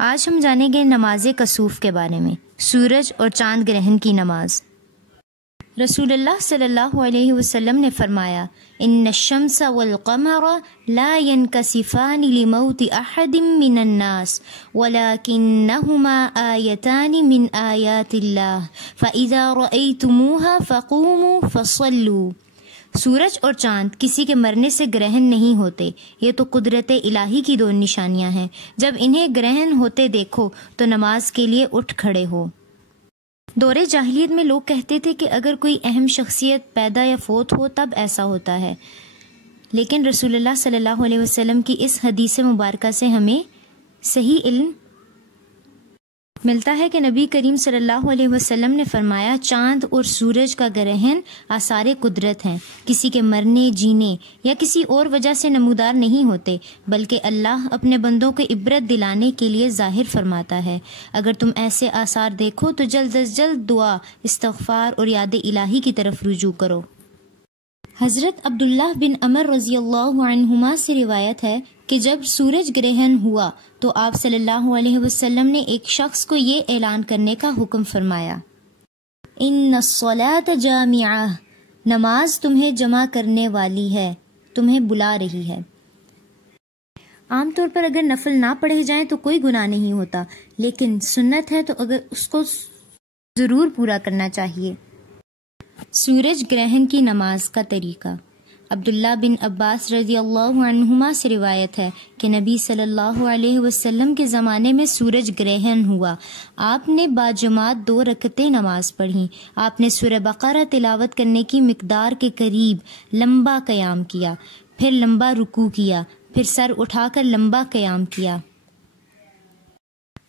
آج ہم جانیں گے نماز کسوف کے بارے میں، سورج اور چاند گرہن کی نماز۔ رسول اللہ صلی اللہ علیہ وسلم نے فرمایا، ان الشمس والقمر لا ينكسفان لموت احد من الناس ولكنهما آیتان من آیات اللہ فاذا رأیتموها فقوموا فصلوا۔ سورج اور چاند کسی کے مرنے سے گرہن نہیں ہوتے، یہ تو قدرت الہی کی دو نشانیاں ہیں۔ جب انہیں گرہن ہوتے دیکھو تو نماز کے لیے اٹھ کھڑے ہو۔ دور جاہلیت میں لوگ کہتے تھے کہ اگر کوئی اہم شخصیت پیدا یا فوت ہو تب ایسا ہوتا ہے، لیکن رسول اللہ صلی اللہ علیہ وسلم کی اس حدیث مبارکہ سے ہمیں صحیح علم ملتا ہے کہ نبی کریم صلی اللہ علیہ وسلم نے فرمایا، چاند اور سورج کا گرہن آثار قدرت ہیں، کسی کے مرنے، جینے یا کسی اور وجہ سے نمودار نہیں ہوتے، بلکہ اللہ اپنے بندوں کو عبرت دلانے کے لیے ظاہر فرماتا ہے۔ اگر تم ایسے آثار دیکھو تو جلد از جلد دعا، استغفار اور یاد الہی کی طرف رجوع کرو۔ حضرت عبداللہ بن عمر رضی اللہ عنہما سے روایت ہے کہ جب سورج گرہن ہوا تو آپ صلی اللہ علیہ وسلم نے ایک شخص کو یہ اعلان کرنے کا حکم فرمایا، ان الصلاۃ جامعہ، نماز تمہیں جمع کرنے والی ہے، تمہیں بلا رہی ہے۔ عام طور پر اگر نفل نہ پڑھے جائیں تو کوئی گناہ نہیں ہوتا، لیکن سنت ہے تو اگر اس کو ضرور پورا کرنا چاہیے۔ سورج گرہن کی نماز کا طریقہ۔ عبداللہ بن عباس رضی اللہ عنہما سے روایت ہے کہ نبی صلی اللہ علیہ وسلم کے زمانے میں سورج گرہن ہوا، آپ نے باجماعت 2 رکعتیں نماز پڑھیں۔ آپ نے سورہ بقرہ تلاوت کرنے کی مقدار کے قریب لمبا قیام کیا، پھر لمبا رکوع کیا، پھر سر اٹھا کر لمبا قیام کیا،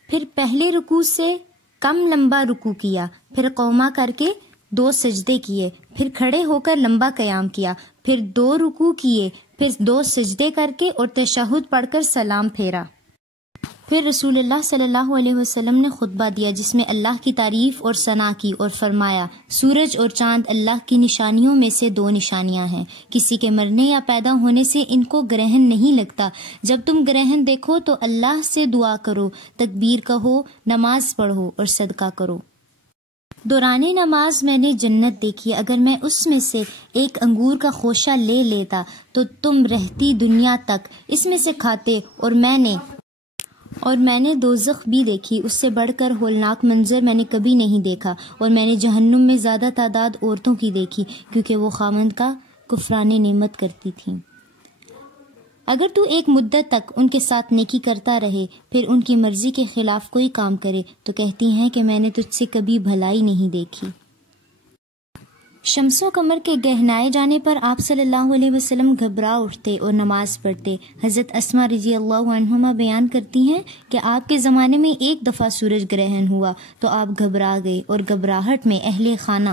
پھر پہلے رکوع سے کم لمبا رکوع کیا، پھر قوما کر کے 2 سجدے کیے، پھر کھڑے ہو کر لمبا قیام کیا، پھر 2 رکوع کیے، پھر 2 سجدے کر کے اور تشہد پڑھ کر سلام پھیرا۔ پھر رسول اللہ صلی اللہ علیہ وسلم نے خطبہ دیا جس میں اللہ کی تعریف اور ثنا کی اور فرمایا، سورج اور چاند اللہ کی نشانیوں میں سے 2 نشانیاں ہیں، کسی کے مرنے یا پیدا ہونے سے ان کو گرہن نہیں لگتا۔ جب تم گرہن دیکھو تو اللہ سے دعا کرو، تکبیر کہو، نماز پڑھو اور صدقہ کرو۔ دوران نماز میں نے جنت دیکھی، اگر میں اس میں سے ایک انگور کا خوشہ لے لیتا تو تم رہتی دنیا تک اس میں سے کھاتے، اور میں نے دوزخ بھی دیکھی، اس سے بڑھ کر ہولناک منظر میں نے کبھی نہیں دیکھا، اور میں نے جہنم میں زیادہ تعداد عورتوں کی دیکھی کیونکہ وہ خاوند کا کفران نعمت کرتی تھیں۔ اگر تو ایک مدت تک ان کے ساتھ نیکی کرتا رہے، پھر ان کی مرضی کے خلاف کوئی کام کرے تو کہتی ہیں کہ میں نے تجھ سے کبھی بھلائی نہیں دیکھی۔ شمس و قمر کے گہنائے جانے پر آپ صلی اللہ علیہ وسلم گھبرا اٹھتے اور نماز پڑھتے۔ حضرت اسماء رضی اللہ عنہما بیان کرتی ہیں کہ آپ کے زمانے میں ایک دفعہ سورج گرہن ہوا تو آپ گھبرا گئے اور گھبراہٹ میں اہل خانہ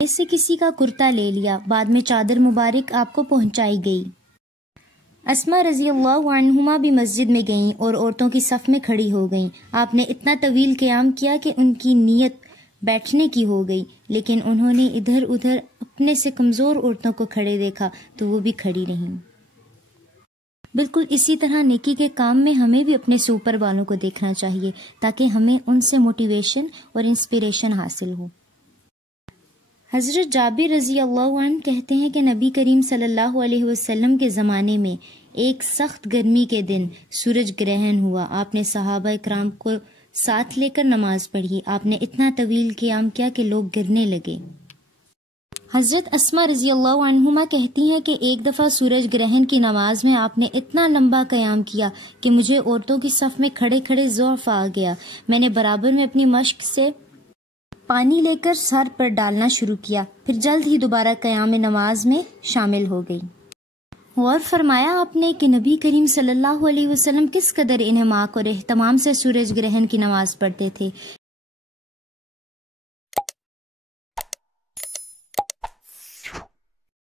اس سے کسی کا کرتا لے لیا، بعد میں چادر مبارک آپ کو پہنچائی گئی۔ اسماء رضی اللہ عنہما بھی مسجد میں گئیں اور عورتوں کی صف میں کھڑی ہو گئیں۔ آپ نے اتنا طویل قیام کیا کہ ان کی نیت بیٹھنے کی ہو گئی، لیکن انہوں نے ادھر ادھر اپنے سے کمزور عورتوں کو کھڑے دیکھا تو وہ بھی کھڑی رہیں۔ بالکل اسی طرح نیکی کے کام میں ہمیں بھی اپنے سے اوپر والوں کو دیکھنا چاہیے تاکہ ہمیں ان سے موٹیویشن اور انسپریشن حاصل ہو۔ حضرت جابر رضی اللہ عنہ کہتے ہیں کہ نبی کریم صلی اللہ علیہ وسلم کے زمانے میں ایک سخت گرمی کے دن سورج گرہن ہوا، آپ نے صحابہ اکرام کو ساتھ لے کر نماز پڑھی، آپ نے اتنا طویل قیام کیا کہ لوگ گرنے لگے۔ حضرت اسماء رضی اللہ عنہما کہتی ہیں کہ ایک دفعہ سورج گرہن کی نماز میں آپ نے اتنا لمبا قیام کیا کہ مجھے عورتوں کی صف میں کھڑے کھڑے ضعف آ گیا، میں نے برابر میں اپنی مشق سے پانی لے کر سر پر ڈالنا شروع کیا، پھر جلد ہی دوبارہ قیام نماز میں شامل ہو گئی۔ اور فرمایا آپ نے کہ نبی کریم صلی اللہ علیہ وسلم کس قدر انہماک اور اہتمام سے سورج گرہن کی نماز پڑھتے تھے۔